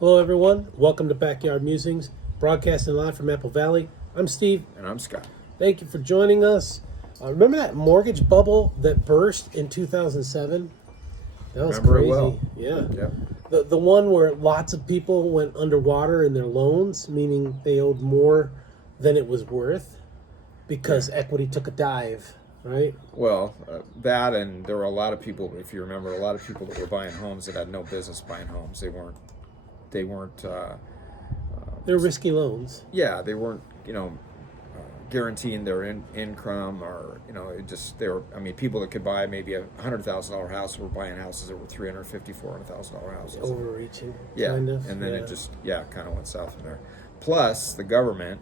Hello, everyone. Welcome to Backyard Musings, broadcasting live from Apple Valley. I'm Steve. And I'm Scott. Thank you for joining us. Remember that mortgage bubble that burst in 2007? That was Remember it crazy. well. Yeah. Yep. The one where lots of people went underwater in their loans, meaning they owed more than it was worth because equity took a dive, right? Well, that, and there were a lot of people, if you remember, a lot of people that were buying homes that had no business buying homes. They weren't. They're risky loans. Yeah, they weren't. Guaranteeing their income, or they were. I mean, people that could buy maybe $100,000 house were buying houses that were $350,000, $400,000 houses. Overreaching. Yeah, kind of. and then it just kind of went south from there. Plus, the government,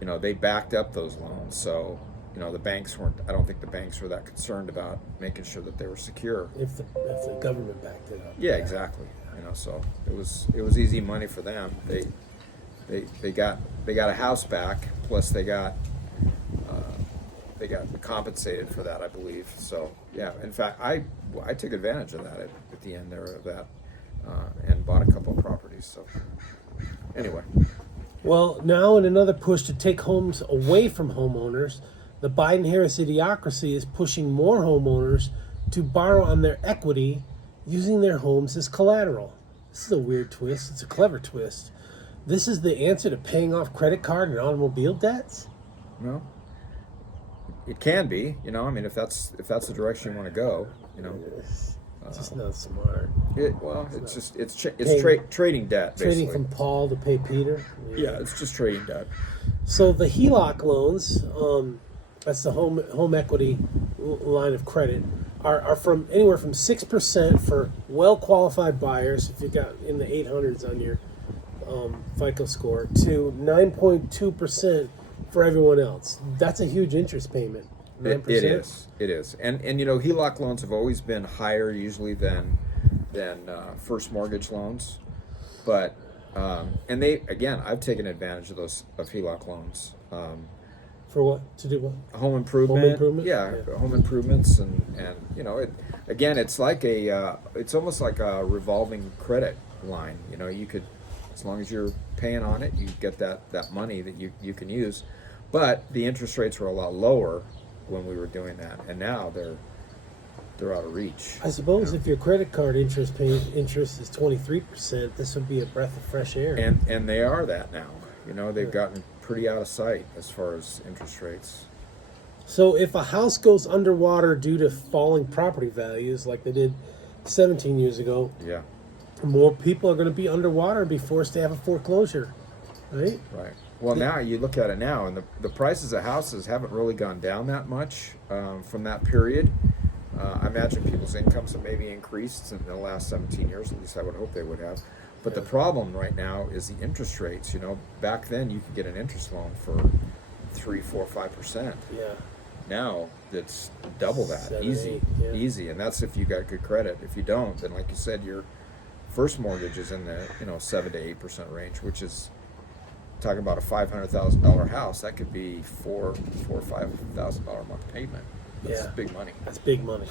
they backed up those loans, so the banks weren't. I don't think the banks were that concerned about making sure that they were secure. If the government backed it up. Yeah, exactly. So it was easy money for them. They got a house back, plus they got compensated for that, I believe. So yeah, in fact, I took advantage of that at the end there of that, and bought a couple of properties. So anyway. Well, now in another push to take homes away from homeowners, the Biden-Harris idiocracy is pushing more homeowners to borrow on their equity using their homes as collateral. This is a weird twist. It's a clever twist. This is the answer to paying off credit card and automobile debts? No. It can be, I mean, if that's the direction you want to go, It's just not smart. It's trading debt, basically. Trading from Paul to pay Peter? Yeah, it's just trading debt. So the HELOC loans, that's the home equity line of credit, are from anywhere from 6% for well-qualified buyers, if you got in the 800s on your FICO score, to 9.2% for everyone else. That's a huge interest payment. 9%. It is. And HELOC loans have always been higher usually than first mortgage loans, but and I've taken advantage of HELOC loans. For what? To do what? Home improvement. Home improvement? Yeah, home improvements, and it's like it's almost like a revolving credit line. You could, as long as you're paying on it, you get that money that you can use. But the interest rates were a lot lower when we were doing that, and now they're out of reach. I suppose if your credit card interest is 23%, this would be a breath of fresh air. And they are that now. They've gotten pretty out of sight as far as interest rates. So if a house goes underwater due to falling property values, like they did 17 years ago, yeah, more people are going to be underwater and be forced to have a foreclosure, right? Right. Well, now you look at it now, and the prices of houses haven't really gone down that much from that period. I imagine people's incomes have maybe increased in the last 17 years. At least I would hope they would have. But the problem right now is the interest rates. Back then you could get an interest loan for 3, 4, 5%. Yeah. Now it's double that, 7, easy, 8, easy, and that's if you got good credit. If you don't, then like you said, your first mortgage is in the 7 to 8% range, which is talking about a $500,000 house. That could be $4,000 or $5,000 a month payment. That's big money. That's big money.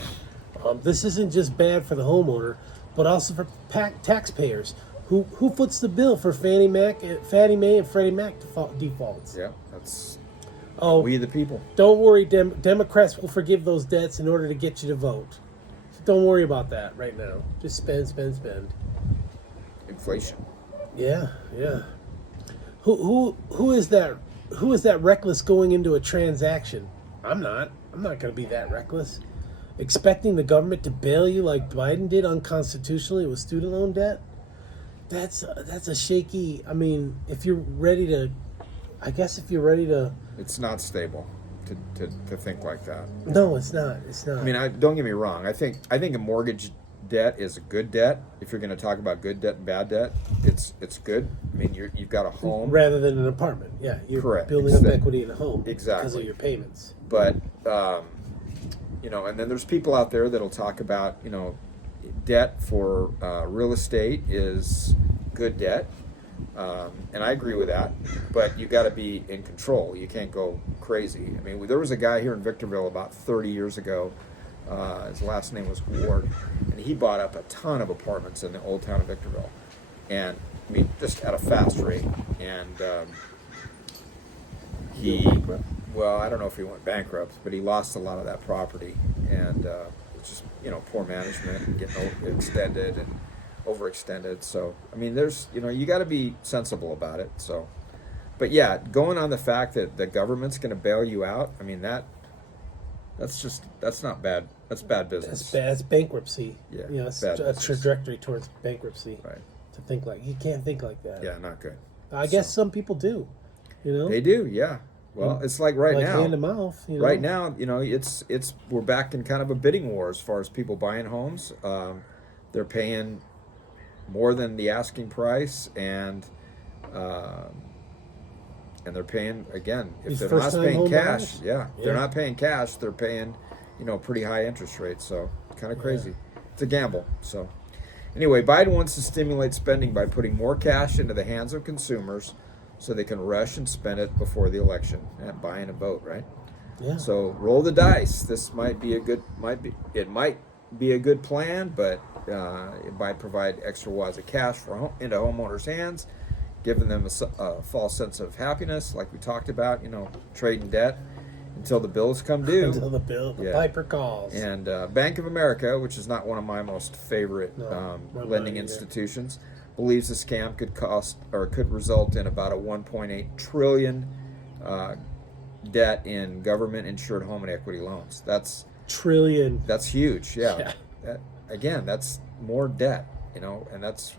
This isn't just bad for the homeowner, but also for taxpayers. Who foots the bill for Fannie Mae and Freddie Mac defaults? Yeah, that's we the people. Don't worry, Democrats will forgive those debts in order to get you to vote. So don't worry about that right now. Just spend. Inflation. Yeah. Who is that? Who is that reckless going into a transaction? I'm not going to be that reckless. Expecting the government to bail you like Biden did unconstitutionally with student loan debt. That's a shaky. I mean, if you're ready to, It's not stable to think like that. No, it's not. It's not. I mean, don't get me wrong. I think a mortgage debt is a good debt. If you're going to talk about good debt and bad debt, it's good. I mean, you've got a home rather than an apartment. Yeah, you're correct. building up equity in a home exactly because of your payments. But and then there's people out there that'll talk about debt for real estate is good debt, and I agree with that. But you got to be in control. You can't go crazy. I mean, there was a guy here in Victorville about 30 years ago His last name was Ward, and he bought up a ton of apartments in the old town of Victorville, and I mean just at a fast rate. And well, I don't know if he went bankrupt, but he lost a lot of that property, and it's just poor management and getting extended and overextended. So I mean, there's you got to be sensible about it. So, but yeah, going on the fact that the government's going to bail you out, I mean that's not bad. That's bad business. That's bad. It's bankruptcy. Yeah, it's bad a business. trajectory towards bankruptcy. Right. To think you can't think like that. Yeah, not good. I guess some people do. They do. Yeah. Well, it's like now. Hand to mouth. Right now, it's we're back in kind of a bidding war as far as people buying homes. They're paying more than the asking price, and they're paying again. If they're not paying cash, they're not paying cash. They're paying, pretty high interest rates. So kind of crazy. Yeah. It's a gamble. So anyway, Biden wants to stimulate spending by putting more cash into the hands of consumers, so they can rush and spend it before the election and buying a vote, right? Yeah. So roll the dice. This might be a good plan, but it might provide extra wads of cash into homeowners' hands, giving them a false sense of happiness, like we talked about. Trading debt until the bills come due. Until the piper calls. And Bank of America, which is not one of my most favorite lending institutions, believes the scam could result in about a 1.8 trillion debt in government-insured home and equity loans. That's huge. Yeah. That's more debt. And that's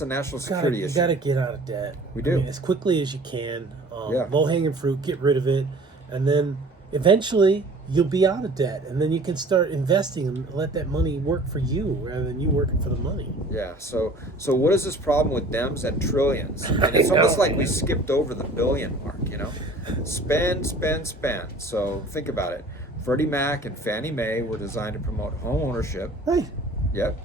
a national security issue. You got to get out of debt. We do. As quickly as you can. Low-hanging fruit, get rid of it, and then eventually you'll be out of debt, and then you can start investing and let that money work for you rather than you working for the money. Yeah. So what is this problem with Dems and trillions? And it's almost like we skipped over the billion mark. Spend. So think about it. Freddie Mac and Fannie Mae were designed to promote home ownership. Right. Yep.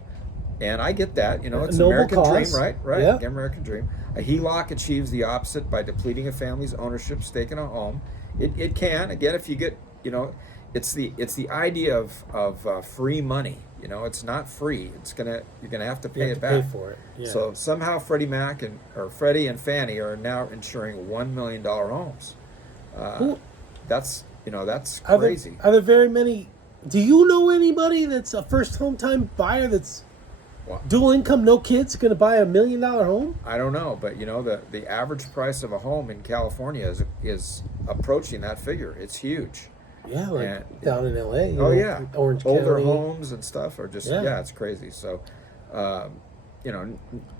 And I get that. It's an American dream, right? Right. Yeah. American dream. A HELOC achieves the opposite by depleting a family's ownership stake in a home. It can, again, if you get, it's the idea of free money. It's not free. You're gonna have to pay it back. Pay for it. Yeah. So somehow Freddie and Fannie are now insuring $1 million homes. That's crazy. Are there very many? Do you know anybody that's a first home time buyer that's dual income, no kids, going to buy $1 million home? I don't know, but the average price of a home in California is approaching that figure. It's huge. Yeah, down in LA. Orange older County. Homes and stuff are just it's crazy. So,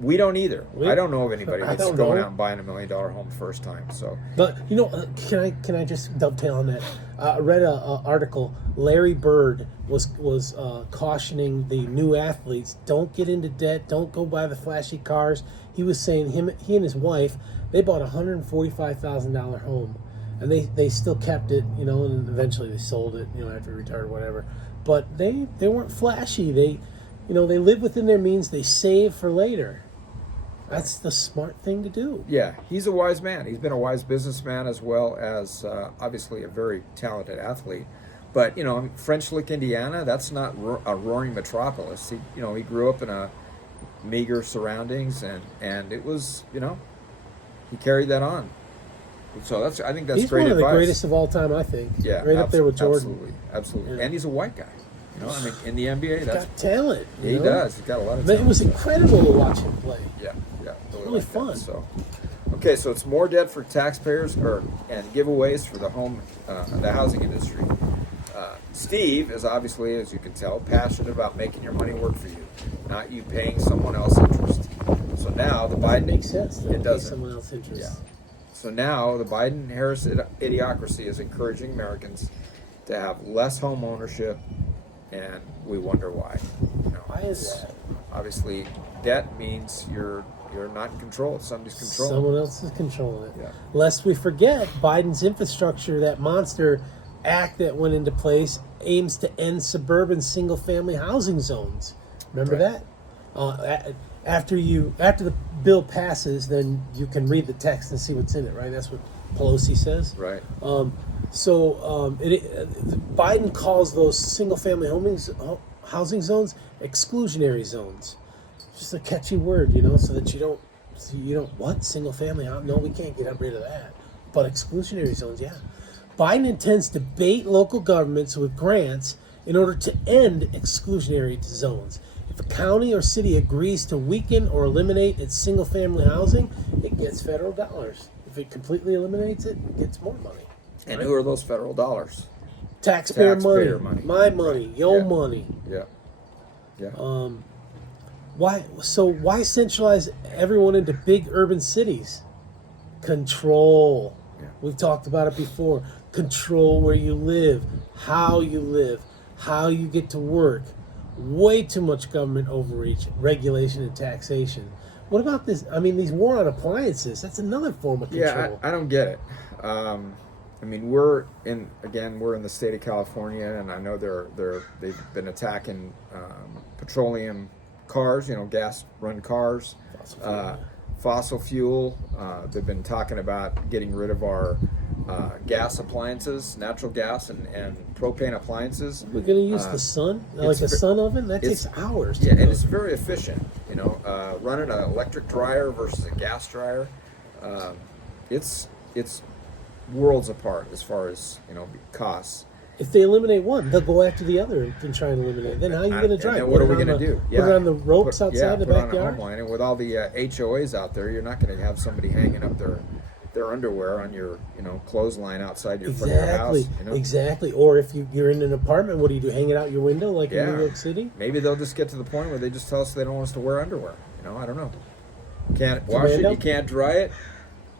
we don't either. I don't know of anybody that's going out and buying $1 million home first time. So, but can I just dovetail on that? I read an article. Larry Bird was cautioning the new athletes: don't get into debt, don't go buy the flashy cars. He was saying he and his wife, they bought a $145,000 home, and they still kept it, and eventually they sold it, after he retired or whatever. But they weren't flashy. They live within their means. They save for later. That's the smart thing to do. Yeah, he's a wise man. He's been a wise businessman as well as obviously a very talented athlete. But French Lick, Indiana, that's not a roaring metropolis. He grew up in a meager surroundings, and it was he carried that on. So I think that's he's great advice. He's one of the greatest of all time, I think. Yeah, right up there with Jordan. Absolutely. Yeah. And he's a white guy. In the NBA, he's got talent. He does. He's got a lot of talent. It was incredible to watch him play. Yeah. Really fun. So it's more debt for taxpayers and giveaways for the housing industry. Steve is obviously, as you can tell, passionate about making your money work for you, not you paying someone else interest. So now the Biden makes sense. It doesn't. Someone else interest. Yeah. So now the Biden-Harris idiocracy is encouraging Americans to have less home ownership, and we wonder why. Why is that? Obviously, debt means you're not in control. Somebody's controlling. Someone else is controlling it. Yeah. Lest we forget, Biden's infrastructure, that monster act that went into place, aims to end suburban single-family housing zones. Remember that? After the bill passes, then you can read the text and see what's in it, right? That's what Pelosi says. Right. Biden calls those single-family housing zones exclusionary zones. Just a catchy word, so that you don't what single-family? No, we can't get rid of that. But exclusionary zones, yeah. Biden intends to bait local governments with grants in order to end exclusionary zones. If a county or city agrees to weaken or eliminate its single-family housing, it gets federal dollars. If it completely eliminates it, it gets more money. And who are those federal dollars? Taxpayer money. My Right. money. Your Yeah. money. Yeah. Yeah. Why centralize everyone into big urban cities? Control. Yeah. We've talked about it before. Control where you live, how you get to work. Way too much government overreach, regulation, and taxation. What about this? I mean, these war on appliances. That's another form of control. Yeah, I don't get it. I mean, we're in the state of California, and I know they've been attacking petroleum cars, gas-run cars, fossil fuel. They've been talking about getting rid of our gas appliances, natural gas and propane appliances. We're going to use the sun, like a sun oven. That takes hours. Yeah, and it's very efficient. Running an electric dryer versus a gas dryer, it's worlds apart as far as costs. If they eliminate one, they'll go after the other and try and eliminate it. Then how are you going to drive? And what are we going to do? Put it on the ropes outside the backyard? Put on a home line. And with all the HOAs out there, you're not going to have somebody hanging up their underwear on your clothesline outside your front of your house. Exactly. Or if you're in an apartment, what do you do? Hang it out your window like in New York City? Maybe they'll just get to the point where they just tell us they don't want us to wear underwear. I don't know. You can't wash it. You can't dry it.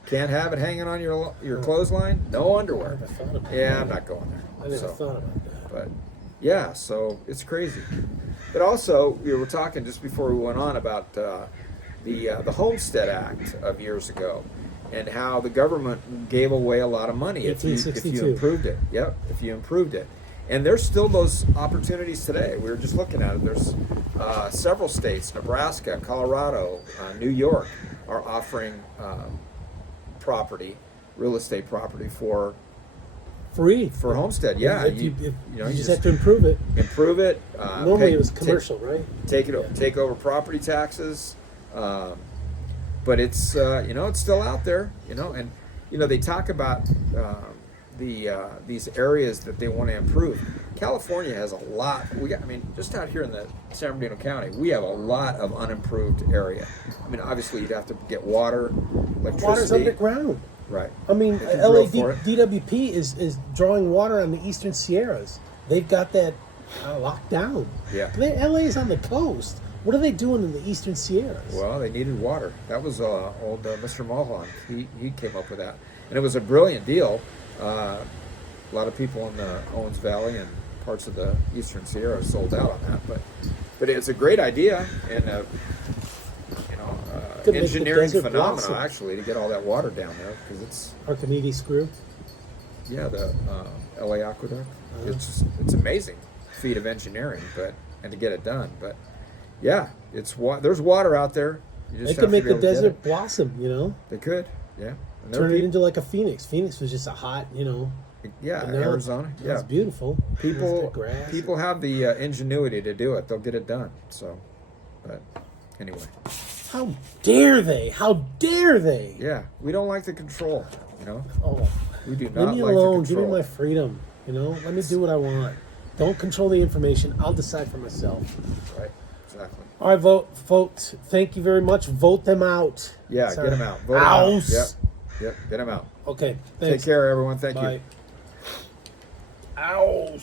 Can't have it hanging on your clothesline. No underwear. Yeah, I'm not going there. I never thought about that. But yeah, so it's crazy. But also, we were talking just before we went on about the Homestead Act of years ago, and how the government gave away a lot of money if you improved it. Yep, if you improved it. And there's still those opportunities today. We were just looking at it. There's several states, Nebraska, Colorado, New York, are offering real estate property for free for homestead. Yeah, you just have to improve it. Improve it. Normally it was commercial, right? Take over property taxes, but it's it's still out there. And they talk about these areas that they want to improve. California has a lot. Just out here in the San Bernardino County, we have a lot of unimproved area. Obviously you'd have to get water, electricity. Water's underground. Right. LA DWP is drawing water on the Eastern Sierras. They've got that locked down. Yeah. LA is on the coast. What are they doing in the Eastern Sierras? Well, they needed water. That was old Mr. Mulholland. He came up with that, and it was a brilliant deal. A lot of people in the Owens Valley and parts of the Eastern Sierra sold out on that, but it's a great idea and engineering phenomenon actually to get all that water down there because it's Archimedes screw. Yeah, the LA Aqueduct. It's amazing feat of engineering, and to get it done. But yeah, there's water out there. They could make the desert blossom. They could. Yeah. Turn it into like a Phoenix. Phoenix was just a hot, Yeah, Arizona. Yeah, it's beautiful. People have the ingenuity to do it. They'll get it done. So, but anyway. How dare they? How dare they? Yeah, we don't like the control. Oh, we do not. Leave me alone. Give me my freedom. Let me do what I want. Don't control the information. I'll decide for myself. Right. Exactly. All right, folks. Thank you very much. Vote them out. Yeah, get them out. Vote Ows. them out. Yep. Get them out. Okay. Thanks. Take care, everyone. Thank you. Ow.